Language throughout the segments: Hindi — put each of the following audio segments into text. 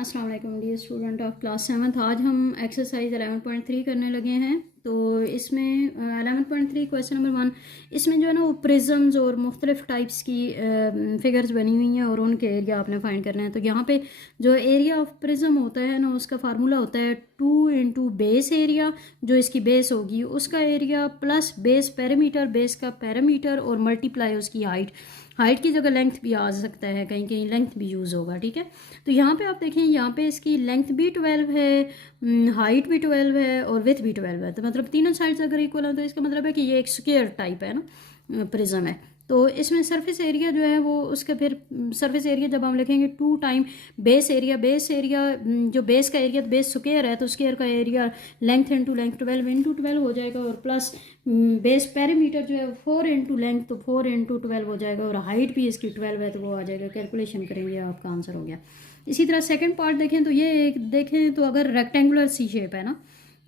अस्सलाम वालेकुम dear student of class 7th। आज हम एक्सरसाइज 11.3 करने लगे हैं। तो इसमें 11.3 क्वेश्चन नंबर 1, इसमें जो है ना वो प्रिज्म्स और मुख्तलिफ टाइप्स की फिगर्स बनी हुई हैं और उनके एरिया आपने फाइंड करना है। तो यहाँ पे जो एरिया ऑफ प्रिज्म होता है ना उसका फार्मूला होता है 2 इंटू बेस एरिया, जो इसकी बेस होगी उसका area, plus base parameter, base का पैरामीटर और मल्टीप्लाई उसकी हाइट। हाइट की जगह लेंथ भी आ सकता है, कहीं कहीं लेंथ भी यूज़ होगा। ठीक है, तो यहाँ पे आप देखें, यहाँ पे इसकी लेंथ भी 12 है, हाइट भी 12 है और विथ भी 12 है। तो मतलब तीनों साइड्स अगर इक्वल हो तो इसका मतलब है कि ये एक स्क्वायर टाइप है ना प्रिज्म है। तो इसमें सरफेस एरिया जो है वो उसका फिर सरफेस एरिया जब हम लिखेंगे 2 time base area. Base area जो बेस का एरिया, तो बेस स्क्वायर है तो स्क्वायर का area length into length 12 into 12 हो जाएगा, और प्लस बेस पैरामीटर जो है 4 इंटू लेंथ, तो 4 इंटू 12 हो जाएगा, और हाइट भी इसकी 12 है तो वो आ जाएगा। कैलकुलेशन करेंगे आपका आंसर हो गया। इसी तरह सेकंड पार्ट देखें तो ये एक देखें तो अगर रेक्टेंगुलर सी शेप है ना,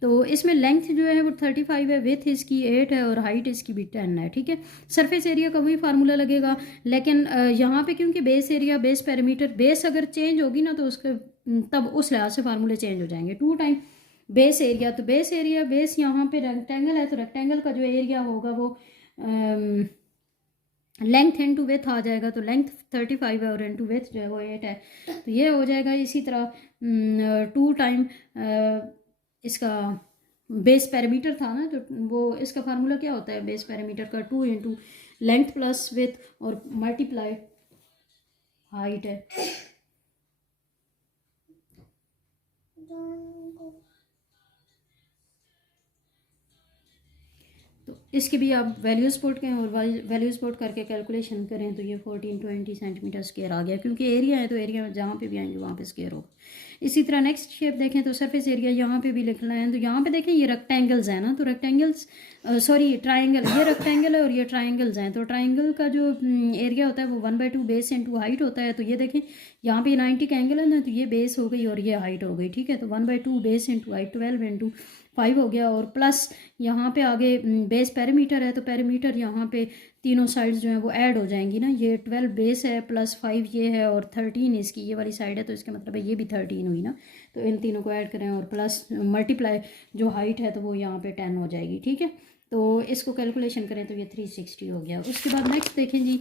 तो इसमें लेंथ जो है वो 35 है, विथ इसकी 8 है और हाइट इसकी भी 10 है। ठीक है, सरफेस एरिया का वही फार्मूला लगेगा, लेकिन यहाँ पे क्योंकि base area, base parameter, base अगर चेंज होगी ना तो उसके तब उस लिहाज से फार्मूले चेंज हो जाएंगे। 2 टाइम बेस एरिया, तो बेस एरिया, बेस यहाँ पे रेक्टेंगल है तो रेक्टेंगल का जो एरिया होगा वो लेंथ इंटू विथ आ जाएगा। तो लेंथ 35 है और इंटू विथ जो है वो 8 है, तो ये हो जाएगा। इसी तरह 2 टाइम इसका बेस पैरामीटर था ना, तो वो इसका फार्मूला क्या होता है बेस पैरामीटर का, 2 इंटू लेंथ प्लस विथ और मल्टीप्लाई हाइट है। तो इसकी भी आप वैल्यूज पुट करें और वैल्यूज पुट करके कैलकुलेशन करें तो ये 1420 सेंटीमीटर स्क्वायर आ गया, क्योंकि एरिया है तो एरिया में जहाँ पे भी आएंगे वहाँ पे स्क्वायर होगा। इसी तरह नेक्स्ट शेप देखें तो सरफेस एरिया यहाँ पे भी लिखना है। तो यहाँ पे देखें ये रेक्टेंगल्स है ना, तो रेक्टेंगल्स सॉरी ट्राइंगल, ये रेक्टेंगल है और ये ट्राइंगल्स हैं। तो ट्राइंगल का जो एरिया होता है वो 1/2 बेस इंटू हाइट होता है। तो ये देखें यहाँ पे 90 का एंगल है ना, तो ये बेस हो गई और ये हाइट हो गई। ठीक है, तो 1/2 बेस इंटू हाइट 12 इंटू 5 हो गया, और प्लस यहाँ पे आगे बेस पैरामीटर है तो पैरामीटर यहाँ पे तीनों साइड्स जो हैं वो ऐड हो जाएंगी ना। ये 12 बेस है प्लस 5 ये है और 13 इसकी ये वाली साइड है, तो इसका मतलब है ये भी 13 हुई ना। तो इन तीनों को ऐड करें और प्लस मल्टीप्लाई जो हाइट है तो वो यहाँ पे 10 हो जाएगी। ठीक है, तो इसको कैलकुलेशन करें तो ये 360 हो गया। उसके बाद नेक्स्ट देखें जी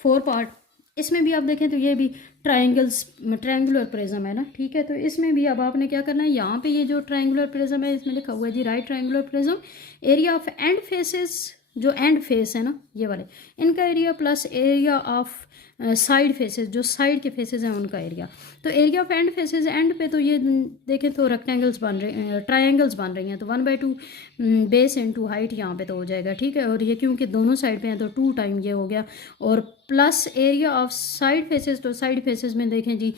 4 पार्ट, इसमें भी आप देखें तो ये भी ट्रायंगुलर प्रिज्म है ना। ठीक है, तो इसमें भी अब आपने क्या करना है, यहाँ पे ये जो ट्रायंगुलर प्रिज्म है इसमें लिखा हुआ है जी right triangular prism, area of end faces, जो एंड फेस है ना ये वाले, इनका area plus area of side faces, जो साइड के फेसेस हैं उनका एरिया। तो area of end faces, end पे तो ये देखें तो रेक्टेंगल्स बन रहे हैं, ट्रायंगल्स बन रही हैं, तो 1/2 बेस इंटू हाइट यहाँ पे तो हो जाएगा। ठीक है, और ये क्योंकि दोनों साइड पे हैं तो 2 टाइम ये हो गया, और plus area of side faces, तो साइड फेसेस में देखें जी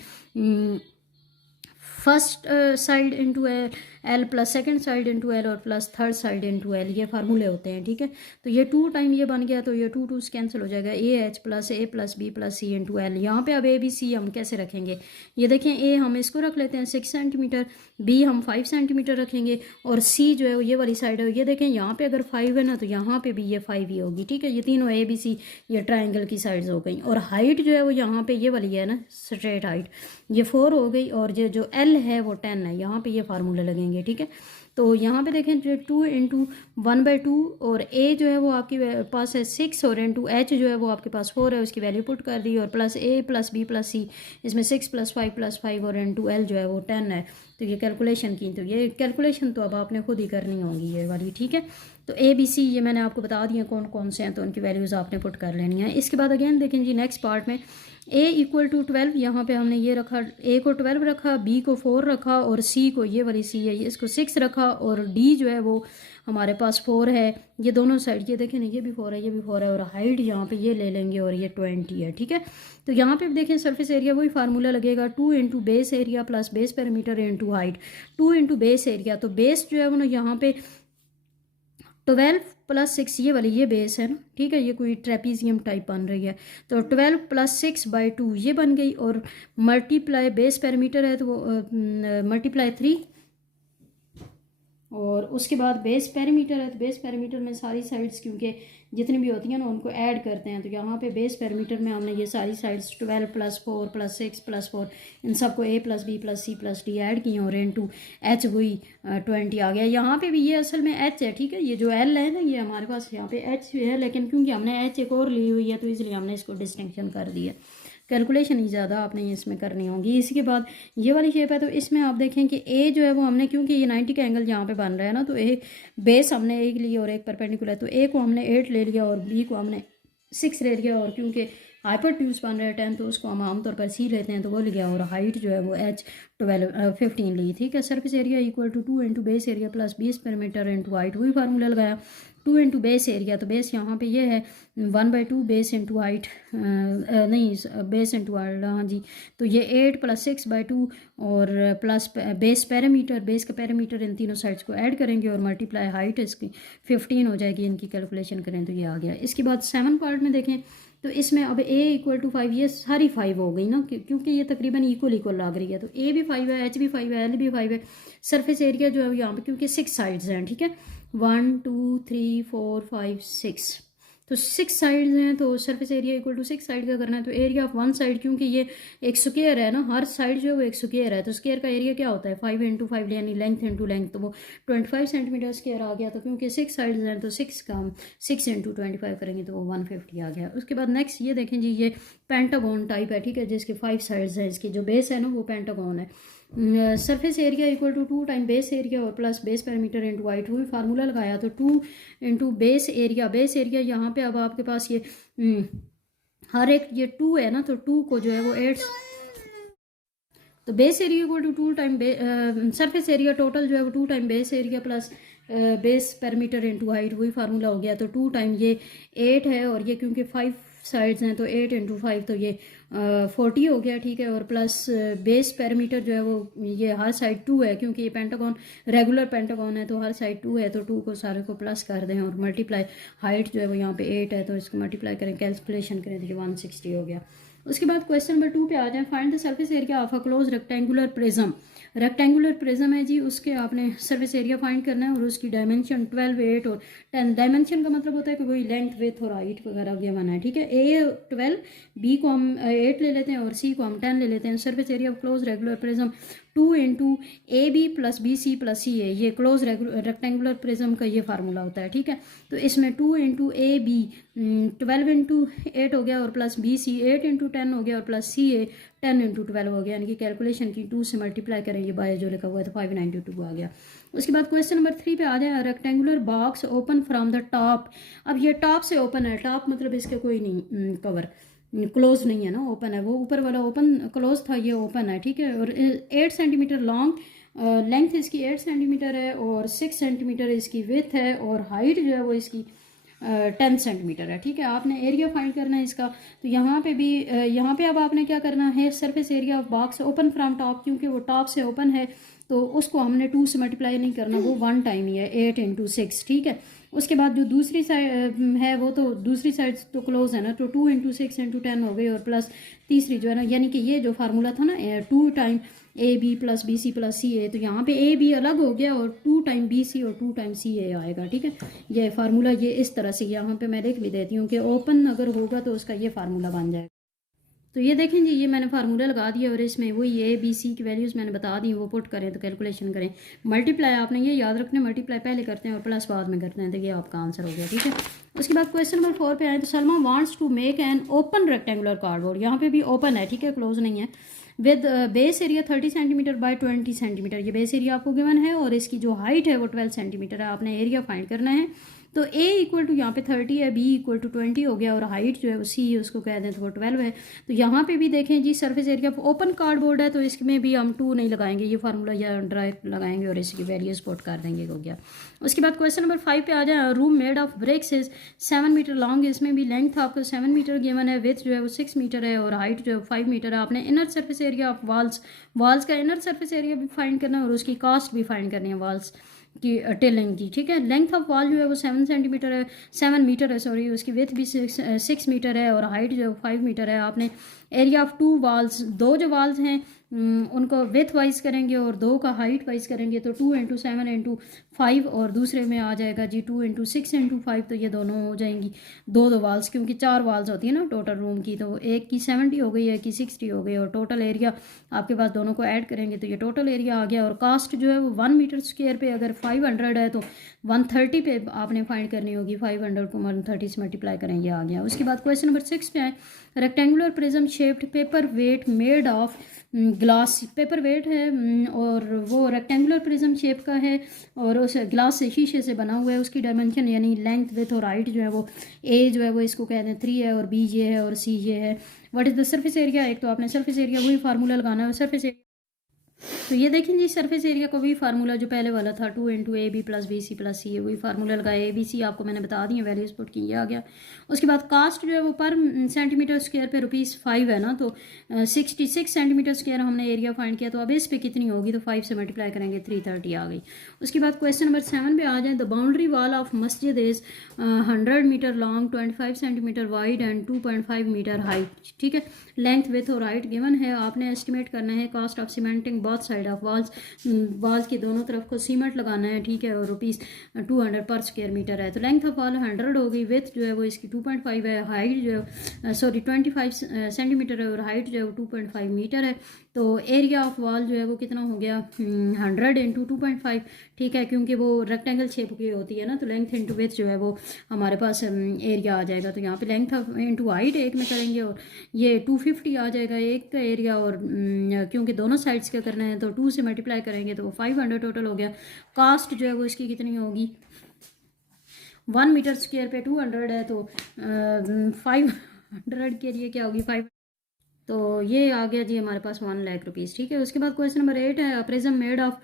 first side into L plus second side into L और plus third side into L, ये फार्मूले होते हैं। ठीक है, तो ये 2 टाइम ये बन गया, तो ये 2 2 कैंसिल हो जाएगा, A H plus A plus B plus C into L. यहाँ पे अब ए बी सी हम कैसे रखेंगे, ये देखें ए हम इसको रख लेते हैं 6 सेंटीमीटर, बी हम 5 सेंटीमीटर रखेंगे, और सी जो है ये वाली साइड है, ये देखें यहाँ पे अगर 5 है ना तो यहाँ पे भी ये 5 ही होगी। ठीक है, ये तीनों ए बी सी ये ट्राइंगल की साइड्स हो गई, और हाइट जो है वो यहाँ पे ये वाली है ना स्ट्रेट हाइट, ये 4 हो गई, और ये जो एल है वो 10 है। यहाँ पे ये फार्मूले लगेंगे। ठीक है, तो यहाँ पे देखें जो 2 इंटू 1/2, और ए जो है वो आपके पास है 6, और इंटू एच जो है वो आपके पास 4 है, उसकी वैल्यू पुट कर दी, और plus A plus B plus सी, इसमें 6 प्लस 5 प्लस 5, और इंटू एल जो है वो 10 है। तो ये कैलकुलेशन की, तो ये कैलकुलेशन तो अब आपने खुद ही करनी होगी ये वाली। ठीक है, तो ए बी सी ये मैंने आपको बता दिया कौन कौन से हैं, तो उनकी वैल्यूज़ आपने पुट कर लेनी है। इसके बाद अगेन देखें जी नेक्स्ट पार्ट में a इक्वल टू 12, यहाँ पे हमने ये रखा, a को 12 रखा, b को 4 रखा, और c को ये वाली c है ये इसको 6 रखा, और d जो है वो हमारे पास 4 है। ये दोनों साइड ये देखें ना, ये भी 4 है ये भी 4 है, और हाइट यहाँ पे ये ले लेंगे और ये 20 है। ठीक है, तो यहाँ पे देखें सरफेस एरिया वही फार्मूला लगेगा 2 into base area plus base parameter into height. 2 into base area, तो बेस जो है वो यहाँ पे 12 प्लस 6 ये वाली ये बेस है ना। ठीक है, ये कोई ट्रेपीजियम टाइप बन रही है, तो 12 प्लस 6/2 ये बन गई, और मल्टीप्लाई बेस पैरामीटर है तो वो मल्टीप्लाई 3 और उसके बाद बेस पैरामीटर है, तो बेस पैरामीटर में सारी साइड्स क्योंकि जितनी भी होती हैं ना उनको ऐड करते हैं, तो यहाँ पे बेस पैरामीटर में हमने ये सारी साइड्स 12 + 4 + 6 + 4 इन सबको a + b + c + d add किए और इनटू h वही 20 आ गया। यहाँ पे भी ये असल में h है, ठीक है, ये जो l है ना ये हमारे पास यहाँ पे h है, लेकिन क्योंकि हमने h एक और ली हुई है तो इसलिए हमने इसको डिस्टिंक्शन कर दिया। कैलकुलेशन ही ज़्यादा आपने इसमें करनी होगी। इसके बाद ये वाली शेप है, तो इसमें आप देखें कि ए जो है वो हमने, क्योंकि ये 90 का एंगल यहाँ पे बन रहा है ना, तो एक बेस हमने एक लिया और एक परपेंडिकुलर, तो ए को हमने 8 ले लिया और बी को हमने 6 ले लिया, और क्योंकि हाइपोटेन्यूज बन रहा है 10 तो उसको हम आमतौर पर सी लेते हैं तो वो लिया, और हाइट जो है वो h 15 ली, ठीक है। Surface area equal to 2 into base area plus 20 perimeter into height, वही फार्मूला लगाया। 2 इंटू बेस एरिया, तो बेस यहाँ पे ये है 1/2 बेस इंटू हाइट, नहीं बेस इंटू हाइट, हाँ जी, तो ये 8 + 6/2 और प्लस बेस पैरामीटर, बेस का पैरामीटर इन तीनों साइड्स को ऐड करेंगे और मल्टीप्लाई हाइट इसकी 15 हो जाएगी। इनकी कैलकुलेशन करें तो ये आ गया। इसके बाद 7 पार्ट में देखें तो इसमें अब a = 5, ये सारी 5 हो गई ना, क्योंकि ये तकरीबन इक्वल लग रही है, तो a भी 5 है, h भी 5 है, l भी 5 है। सरफेस एरिया जो है यहाँ पे क्योंकि 6 साइड्स हैं, ठीक है, 1 2 3 4 5 6, तो 6 साइड्स हैं, तो surface area equal to 6 side का करना है, तो एरिया ऑफ वन साइड, क्योंकि ये एक स्क्वायर है ना, हर साइड जो है वो एक स्क्वायर है, तो स्क्वायर का एरिया क्या होता है 5 × 5 यानी लेंथ इंटू लेंथ, तो वो 25 सेंटीमीटर स्क्वायर आ गया। तो क्योंकि 6 साइड्स हैं तो 6 का हम 6 × 25 करेंगे तो वो 150 आ गया। उसके बाद नेक्स्ट ये देखें जी, ये पेंटागन टाइप है, ठीक है, जिसके 5 साइड्स हैं, इसकी जो बेस है ना वो पेंटागन है। Surface area equal to 2 time base area और plus base parameter into height, वही फार्मूला लगाया, तो 2 into base area, base area यहाँ पे अब आपके पास ये हर एक ये 2 है ना, तो 2 को जो है वो 8, तो base area equal to 2 time surface area total जो है वो 2 time base area plus base parameter into height, वही फार्मूला हो गया। तो 2 टाइम ये 8 है और ये क्योंकि 5 साइड्स हैं तो 8 × 5 तो ये 40 हो गया, ठीक है, और प्लस बेस पैरामीटर जो है वो ये हर साइड 2 है, क्योंकि ये पेंटागन रेगुलर पेंटागन है तो हर साइड 2 है, तो 2 को सारे को प्लस कर दें और मल्टीप्लाई हाइट जो है वो यहाँ पे 8 है, तो इसको मल्टीप्लाई करें, कैलकुलेशन करें तो ये 160 हो गया। उसके बाद क्वेश्चन नंबर 2 पे आ जाए। Find the surface area of a close rectangular prism. Rectangular prism है जी, उसके आपने सरफेस एरिया फाइंड करना है और उसकी डायमेंशन 12, 8 और 10। डायमेंशन का मतलब होता है कि कोई लेंथ, विड्थ और हाइट वगैरह गिवन है, ठीक है। ए 12, बी को हम 8 ले लेते हैं और सी को हम 10 ले लेते हैं। Surface area of close regular prism 2 into AB + BC + CA, ये क्लोज रेक्टेंगुलर प्रिज्म का ये फार्मूला होता है, ठीक है। तो इसमें 2 इंटू AB 12 इंटू 8 हो गया और प्लस BC 8 इंटू 10 हो गया और प्लस CA 10 इंटू 12 हो गया, यानी कि कैलकुलेशन की 2 से मल्टीप्लाई करेंगे बाय जो लिखा हुआ है तो 592 आ गया। उसके बाद क्वेश्चन नंबर 3 पे आ जाए। Rectangular box open from the top, अब ये टॉप से ओपन है, टॉप मतलब इसके कोई नहीं कवर क्लोज नहीं है ना, ओपन है, वो ऊपर वाला ओपन क्लोज था, ये ओपन है, ठीक है। और 8 सेंटीमीटर लॉन्ग लेंथ इसकी 8 सेंटीमीटर है और 6 सेंटीमीटर इसकी विथ है और हाइट जो है वो इसकी 10 सेंटीमीटर है, ठीक है। आपने एरिया फाइंड करना है इसका, तो यहाँ पे भी यहाँ पे अब आपने क्या करना है, surface area of box open from top, क्योंकि वो टॉप से ओपन है तो उसको हमने 2 से मल्टीप्लाई नहीं करना, वो 1 टाइम ही है, 8 × 6, ठीक है। उसके बाद जो दूसरी साइड है वो तो दूसरी साइड तो क्लोज है ना, तो 2 × 6 × 10 हो गई और प्लस तीसरी जो है ना, यानी कि ये जो फार्मूला था ना 2 टाइम AB + BC + CA, तो यहाँ पे AB अलग हो गया और 2 टाइम BC और 2 टाइम CA आएगा, ठीक है। ये फार्मूला ये इस तरह से, यहाँ पे मैं लिख भी देती हूँ कि ओपन अगर होगा तो उसका ये फार्मूला बन जाएगा। तो ये देखें जी, ये मैंने फार्मूला लगा दिया और इसमें वही ABC की वैल्यूज़ मैंने बता दी, वो पुट करें तो कैलकुलेशन करें। मल्टीप्लाई आपने ये याद रखना, मल्टीप्लाई पहले करते हैं और प्लस बाद में करते हैं, तो ये आपका आंसर हो गया, ठीक है। उसके बाद क्वेश्चन नंबर 4 पे आए। तो Salma wants to make an open rectangular cardboard, यहाँ पे भी ओपन है, ठीक है, क्लोज नहीं है, with base area 30 centimetre bye 20 centimetre, ये बेस एरिया आपको गिवन है और इसकी जो हाइट है वो 12 सेंटीमीटर है। आपने एरिया फाइंड करना है, तो A = यहाँ पे 30 है, B = 20 हो गया और हाइट जो है वो C उसको कह दें तो वो 12 है। तो यहाँ पे भी देखें जी, सरफेस एरिया ओपन कार्डबोर्ड है तो इसमें भी हम 2 नहीं लगाएंगे, ये फार्मूला या डायरेक्ट लगाएंगे और इसकी वैल्यूज पुट कर देंगे, हो गया। उसके बाद क्वेश्चन नंबर 5 पे आ जाए। Room made of bricks is 7 metre long, इसमें भी लेंथ आपको 7 मीटर गिवन है, विथ जो है वो 6 मीटर है और हाइट जो है 5 मीटर है। आपने inner surface area of walls का इनर सरफेस एरिया भी फाइंड करना है और उसकी कास्ट भी फाइंड करनी है वाल्स की टेलिंग की, ठीक है। लेंथ ऑफ वॉल जो है वो 7 सेंटीमीटर है, 7 मीटर है सॉरी, उसकी विथ भी 6 मीटर है और हाइट जो है 5 मीटर है। आपने एरिया ऑफ 2 वाल्स, 2 जो वाल्स हैं उनको विथ वाइज करेंगे और 2 का हाइट वाइज करेंगे तो 2 इंटू 7 इंटू 5 और दूसरे में आ जाएगा जी 2 इंटू 6 इंटू 5, तो ये दोनों हो जाएंगी 2 वाल्स, क्योंकि 4 वाल्स होती है ना टोटल रूम की, तो एक की 70 हो गई, एक की 60 हो गई और टोटल एरिया आपके पास दोनों को ऐड करेंगे तो ये टोटल एरिया आ गया। और कास्ट जो है वो 1 मीटर स्क्वायर पे अगर 500 है तो 130 पे आपने फाइंड करनी होगी, 500 को 130 से मल्टीप्लाई करेंगे, आ गया। उसके बाद क्वेश्चन नंबर 6 पे आए, rectangular prism shaped paper weight made of glass, paper weight है और वो रेक्टेंगुलर प्रिज्म शेप का है और उस ग्लास से, शीशे से बना हुआ है। उसकी डायमेंशन यानी लेंथ विथ और हाइट जो है वो ए जो है वो इसको कहते हैं 3 है और बी ये है और सी ये है। What is the surface area, एक तो आपने सरफेस एरिया वही फार्मूला लगाना है सरफेस एरिया। तो ये देखें जी सरफेस एरिया का वही फार्मूला जो पहले वाला था 2 into A B plus B C plus C, वही फार्मूला लगाया, ए बी सी आपको मैंने बता दी है, वैल्यूज पुट की, ये आ गया। उसके बाद कास्ट जो है वो पर सेंटीमीटर स्क्वायर पे ₹5 है ना, तो 66 सेंटीमीटर स्क्वायर हमने एरिया फाइंड किया, तो अब इस पे कितनी होगी, तो 5 से मल्टीप्लाई करेंगे 330 आ गई। उसके बाद क्वेश्चन नंबर 7 पे आ जाए, द बाउंड्री वॉल ऑफ मस्जिद is 100 metre long, 25 centimetre wide and 2.5 metre height, ठीक है। लेंथ विथ और हाइट गिवन है, आपने एस्टिमेट करना है cost of cementing both side of walls की दोनों तरफ को सीमेंट लगाना है, ठीक है, और ₹200 पर स्क्वायर मीटर है। तो लेंथ ऑफ वॉल 100 हो गई, विथ जो है वो इसकी 2.5 है, हाइट जो है 25 सेंटीमीटर है और हाइट जो है वो 2.5 मीटर है। तो एरिया ऑफ वॉल जो है वो कितना हो गया 100 इंटू 2.5, ठीक है, क्योंकि वो रेक्टेंगल शेप की होती है ना, तो लेंथ इंटू विथ जो है वो हमारे पास एरिया आ जाएगा। तो यहाँ पे लेंथ इंटू हाइट एक में करेंगे और ये 250 आ जाएगा एक का एरिया, और क्योंकि दोनों साइड्स का करना है तो 2 से मल्टीप्लाई करेंगे तो 500 टोटल हो गया। कास्ट जो है वो इसकी कितनी होगी, 1 मीटर स्क्वायर पे 200 है तो 500 के लिए क्या होगी 5, तो ये आ गया जी हमारे पास 1 लाख रुपीज़, ठीक है। उसके बाद क्वेश्चन नंबर 8 है, prism made of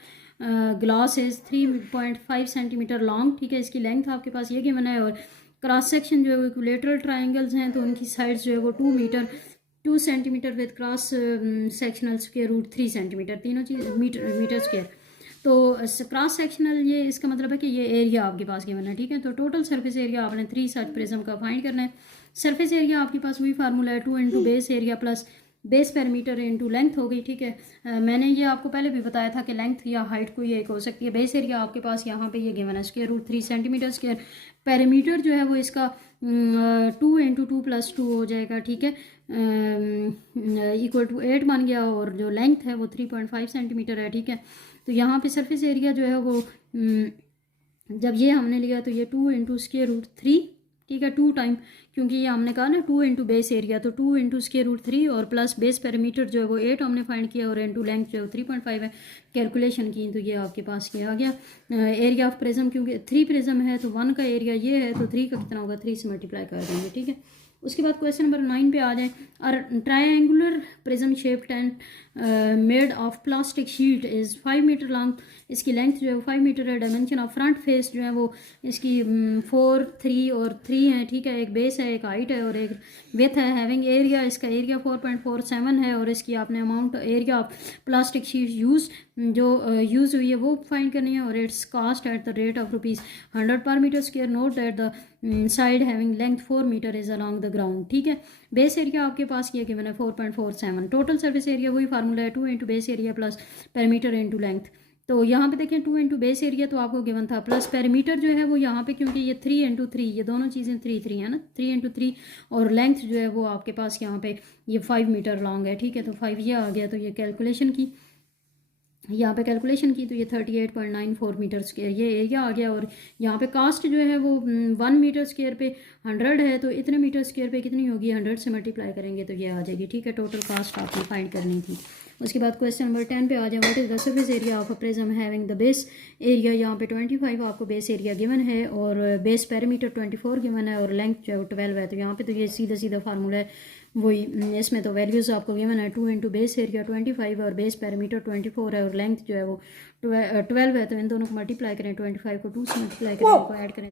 glass is 3.5 centimetre long, ठीक है, इसकी लेंथ आपके पास ये गिवन है और क्रॉस सेक्शन जो है वो इक्विलेटरल ट्राइंगल्स हैं तो उनकी साइड्स जो है वो 2 centimetre width cross sectional square root 3 centimetre, तीनों चीज़ मीटर स्क्वायर। तो क्रॉस सेक्शनल ये इसका मतलब है कि ये एरिया आपके पास गिवन है, ठीक है। तो टोटल सरफेस एरिया आपने 3 साइड प्रिज्म का फाइंड करना है। सरफेस एरिया आपके पास वही फार्मूला है 2 into base area plus base perimeter into length हो गई, ठीक है। मैंने ये आपको पहले भी बताया था कि लेंथ या हाइट कोई एक हो सकती है। बेस एरिया आपके पास यहाँ पे ये गिवन है square root 3 centimetre square, perimeter जो है वो इसका 2 इंटू 2 प्लस 2 हो जाएगा, ठीक है, इक्वल टू 8 बन गया और जो लेंथ है वो 3.5 सेंटीमीटर है, ठीक है। तो यहाँ पे सरफेस एरिया जो है वो जब ये हमने लिया तो ये 2 इंटू स्क्वायर रूट 3, ठीक है, 2 टाइम, क्योंकि ये हमने कहा ना 2 इंटू बेस एरिया, तो 2 इंटू स्क्वायर रूट 3 और प्लस बेस पेरीमीटर जो है वो 8 हमने फाइंड किया और इंटू लेंथ जो है 3.5 है, कैलकुलेशन की तो ये आपके पास ये आ गया। एरिया ऑफ प्रिज्म, क्योंकि 3 प्रिज्म है तो 1 का एरिया ये है तो 3 का कितना होगा 3 से मल्टीप्लाई कर देंगे, ठीक है। उसके बाद क्वेश्चन नंबर 9 पे आ जाए, और triangular prism shape tent made of plastic sheet is 5 metre long, इसकी लेंथ जो है वो 5 मीटर है। डायमेंशन ऑफ फ्रंट फेस जो है वो इसकी 4, 3 और 3 है, ठीक है, एक बेस है, एक हाइट है और एक विथ है। हैविंग एरिया, इसका एरिया 4.47 है और इसकी आपने amount area of plastic sheet use जो यूज़ हुई है वो फाइंड करनी है और its cost at the rate of ₹100 पर metre square. Note that the side having length 4 metre is along the ground, ठीक है। बेस एरिया आपके पास किया गिवन है 4.47, टोटल सर्विस एरिया वही फार्मूला है 2 into base area plus perimeter into length. तो यहाँ पे देखें 2 इंटू बेस एरिया तो आपको गिवन था, प्लस पेरीमीटर जो है वो यहाँ पे क्योंकि ये 3 इंटू 3 ये दोनों चीज़ें 3 है ना, 3 इंटू 3 और लेंथ जो है वो आपके पास यहाँ पे ये 5 मीटर लॉन्ग है, ठीक है। तो 5 ये आ गया, तो ये कैलकुलेशन की यहाँ पे कैलकुलेशन की तो ये 38.94 मीटर स्क्वायर ये एरिया आ गया। और यहाँ पे कास्ट जो है वो 1 मीटर स्क्वायर पे 100 है तो इतने मीटर स्क्वायर पे कितनी होगी, 100 से मल्टीप्लाई करेंगे तो ये आ जाएगी, ठीक है। टोटल कास्ट आपने फाइंड करनी थी। उसके बाद क्वेश्चन नंबर 10 पे आ जाए, what is the surface area of a prism having the base area, यहाँ पे 25 आपको बेस एरिया गिवन है और बेस पेरीमीटर 24 गिवन है और लेंथ जो है 12 है। तो यहाँ पे तो ये सीधा सीधा फार्मूला है वही, इसमें तो वैल्यूज़ आपको गिवन है 2 इंटू बेस एरिया 25 और बेस पेरीमीटर 24 है और लेंथ जो है वो 12 है। तो इन दोनों को मल्टीप्लाई करें, 25 को 2 से मल्टीप्लाई करें, इनको ऐड करें